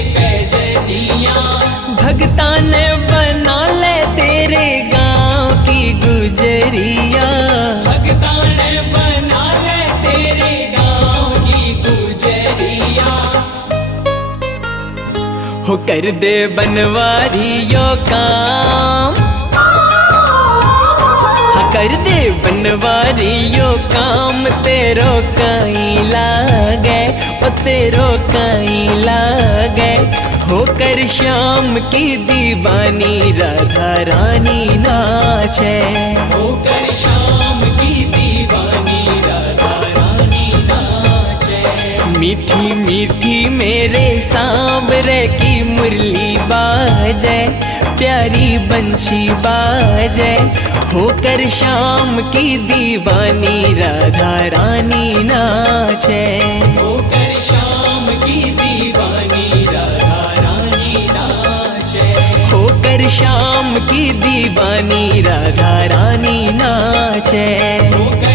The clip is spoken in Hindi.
पैजनिया। भगता ने बना ले तेरे गांव की गुजरिया। भगता ने बना ले तेरे गांव की गुजरिया। हो कर दे बनवारियों काम, कर दे बनवारियों काम, तेरो कहीं लागे ओ तेरो कहीं लागे। होकर श्याम की दीवानी राधा रानी नाचे। होकर श्याम की दीवानी राधा रानी नाचे। मीठी मीठी मेरे सांवरे की मुरली बाजे, प्यारी बंशी बाजे। होकर श्याम की दीवानी राधा रानी नाचे। होकर श्याम की दीवानी राधा रानी नाचे। होकर श्याम की दीवानी राधा रानी नाचे। होकर